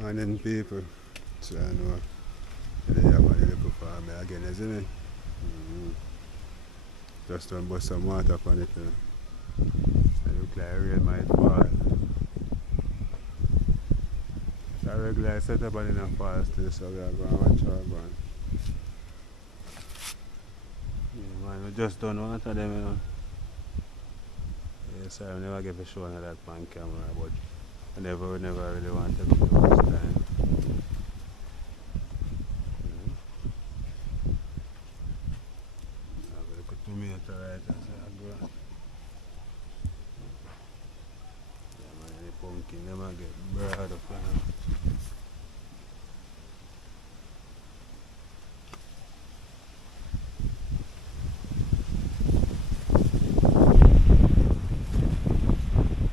Morning people, so I know they have a little farm again, isn't it? Just don't put some water upon it. It look like rain might fall. It's a regular setup and in a fall still, so we are going to watch our going. Yeah, man, we just don't water them, you know. Yeah, sorry, I never get a show on that on camera, but we never really want to take up too much time. Tomato right as I go. Yeah man, the pumpkin never get broad up now.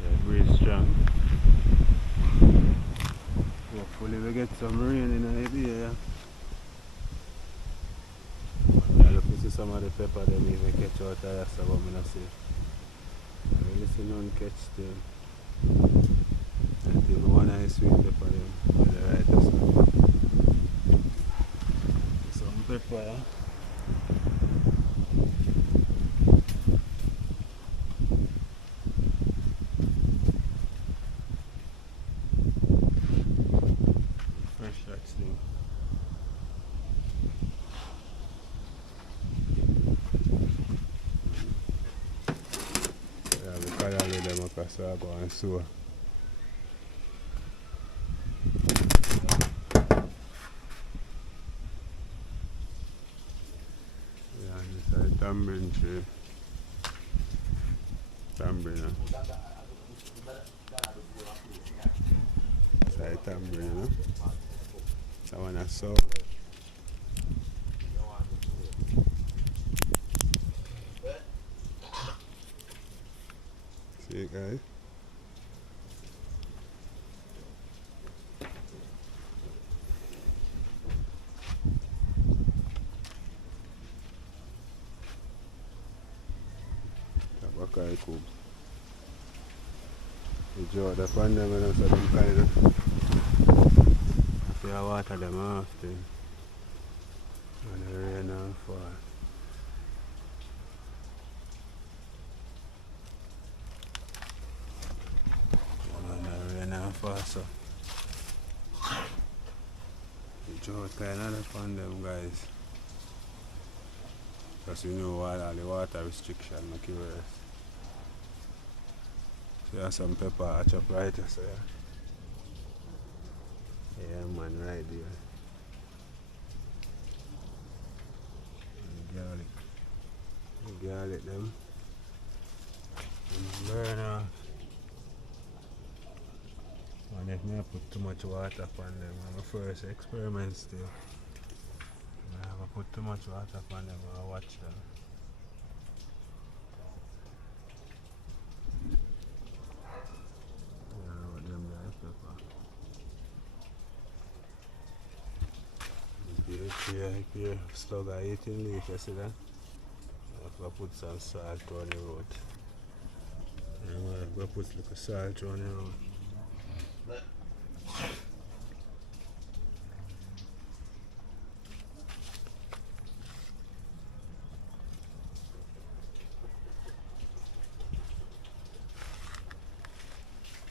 Yeah, breeze strong. Hopefully we get some rain in the area. I look to see some of the pepper them even catch out of yesterday, but I don't see. I really see none catch still. Until the one I sweet pepper them with the right side. Some pepper, yeah. Fresh shots still. Yeah, we can lay them up so I go and sow. Yeah, this is a tambourine tree. Tambourine. It's a tambourine, you know? That one I saw. See it, guys? Very cool. You draw the pan them and so them kind of if you water them often when the rain and fall. When the rain and fall so you draw kind of the pan them guys. Because you know all the water restriction make it worse. There are some pepper I chop right so yeah man, right there. And garlic them and burn off. And if I put too much water upon them, I'm a first experiment still. I have to put too much water upon them and watch them. Here, slug are eating leaf, you see that? I put some salt on the road. I'm going to put a little salt on the road.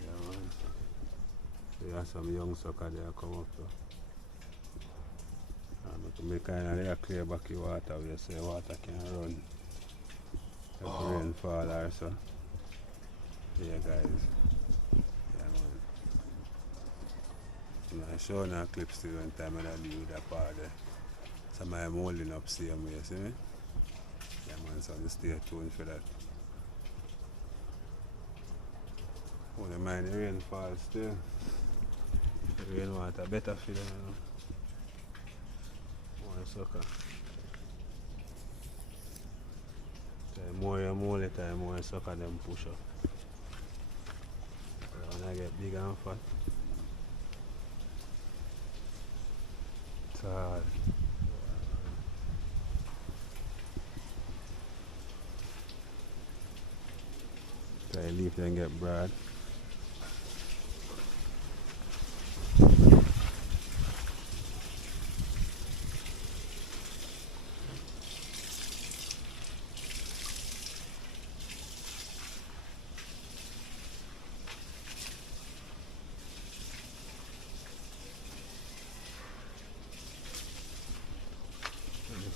Yeah, man. So you have some young sucker there come up though. Make kind of clear back the water where you say water can run. If rain fall or so. Yeah guys. Yeah man. I'm showing a clip still one time when I do that part there. So I'm holding up same way, see me? Yeah man, so just stay tuned for that. Only mind the rain falls still. The rainwater better for them, you know. Sucker. The more you mold it, the more sucker them push up. When I get big and fat, it's hard. So I leave them get broad.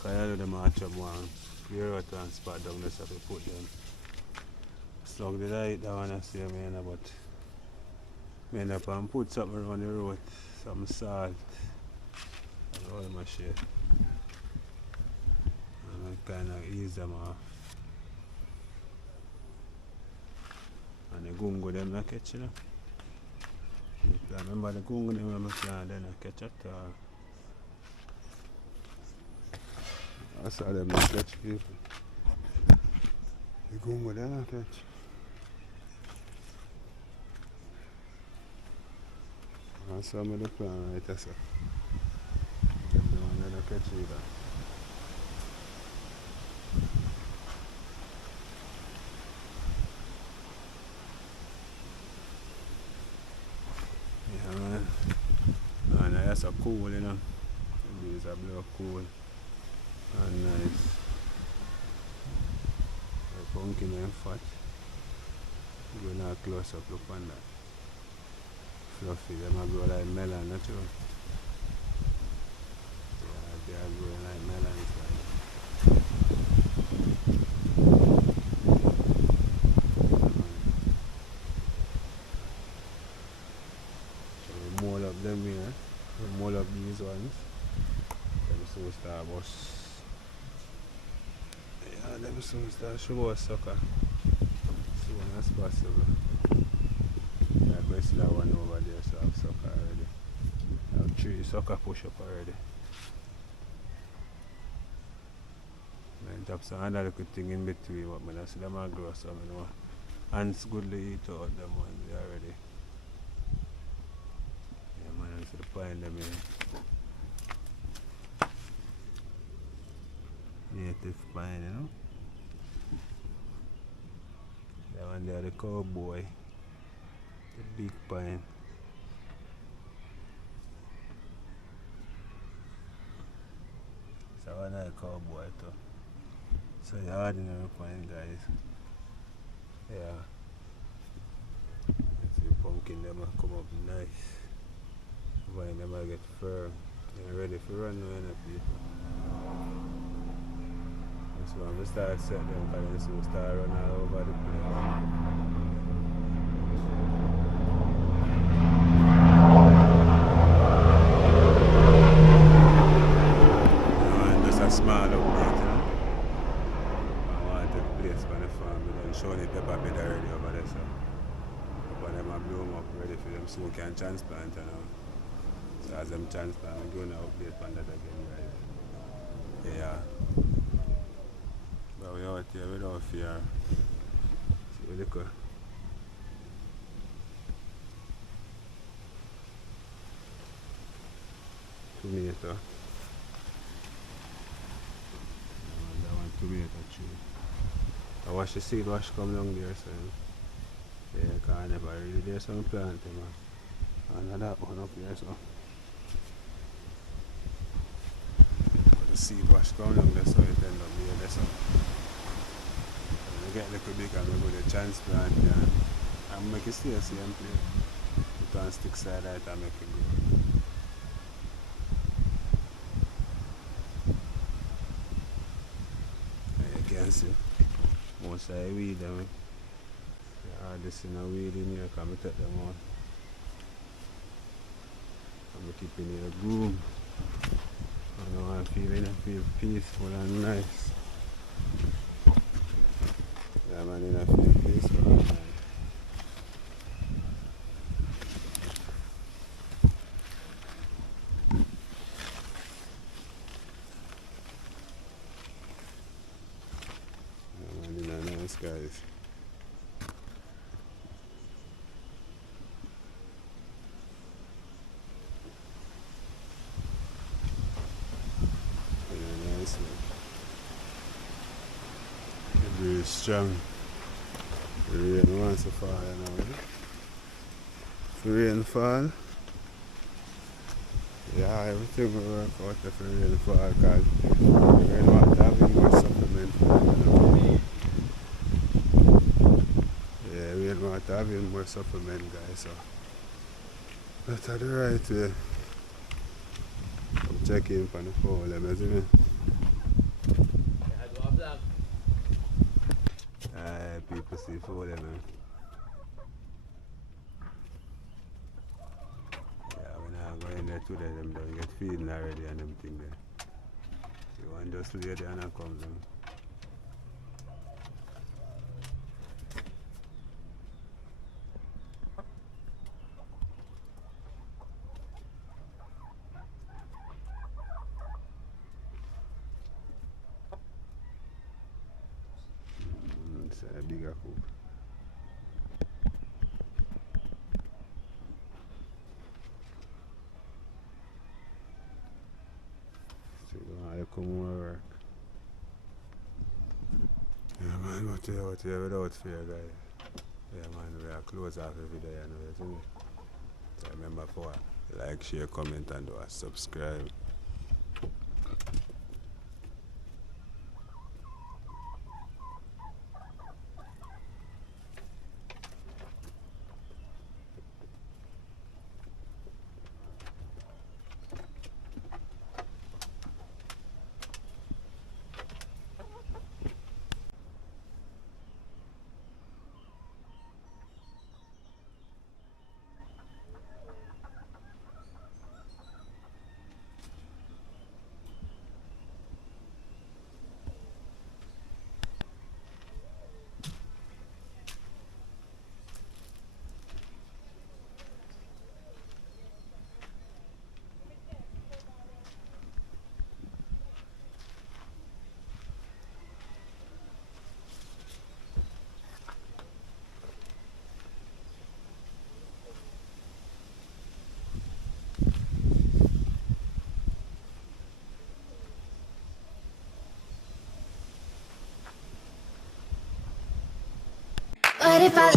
I do them match up one. Clear out and spot down this if you put them. Slug did I eat that one I see me, but I end up and put something around the road, some salt and all my shit. And I kind of ease them off. And the gungo them not catch, you know. I remember the gungo them I can't then I catch at all. I saw them not catch people. The gungo them not catch. I saw me the plan right there, sir. Them the one that don't catch either. Yeah, man. And that's so cool, you know. These are blow cool and nice. The pumpkin and fat. Go now close up, look on that. Fluffy, them are grow like melon, not true? Yeah, they are growing like melons. So we mold up them here. We mold up these ones. Them soon start bust. Yeah, them soon start show us sucker. Soon as possible. I still have one over there, so I have sucker already. I have 3 sucker push up already. And top some other little thing in between, but I see them all grow, so I know ants goodly eat out them ones already. Yeah, man, I see the pine them here. Native pine, you know. That one there, the cowboy. The big pine. So I like cowboy too. So the ordinary pine guys. Yeah. You see pumpkin them come up nice. Vine them get firm. They're ready for run now, people. So I'm going to start set them because they start running all over the place. Small update, you know. I want to take place for the farm. We done show the pepper bed already over there, so pepper them are bloom up ready for them soon can transplant, you know. So as them transplant, we're going to update on that again, guys. Yeah. But we're out here without fear. See what they call. Tomato. Tomato tree. I watch the seed wash come down there, so yeah, because I never really there's some plant, man. And that one up here, so the seed wash come down there, so it end up here, there, so when I get a little big, I'm going to transplant and make it stay the same place. Put on stick side that and make it grow. See, most I weed them. Yeah, this in a weed in here, can I take them on. I'm keeping it a groom. I know I'm feeling peaceful and nice. Yeah, man, I feel peaceful and nice. Guys. Yeah, nice one. The breeze is strong. The rain wants to fall now. If the rain fall, yeah, everything will work out if the rain fall because the rain wants to have more supplement for them. We don't want to have even more supplement, guys, so that's the right way. I'm checking for the fowl, isn't it? People see for them. Yeah, when I go in there today, them don't get feeding already and them thing there. You want just lay there and I come down. It's a bigger coop. So you want to come more work. Yeah man, what you out here without fear guys. Yeah man, we are close off every day and everything. So remember for like, share, comment and do a subscribe. What if I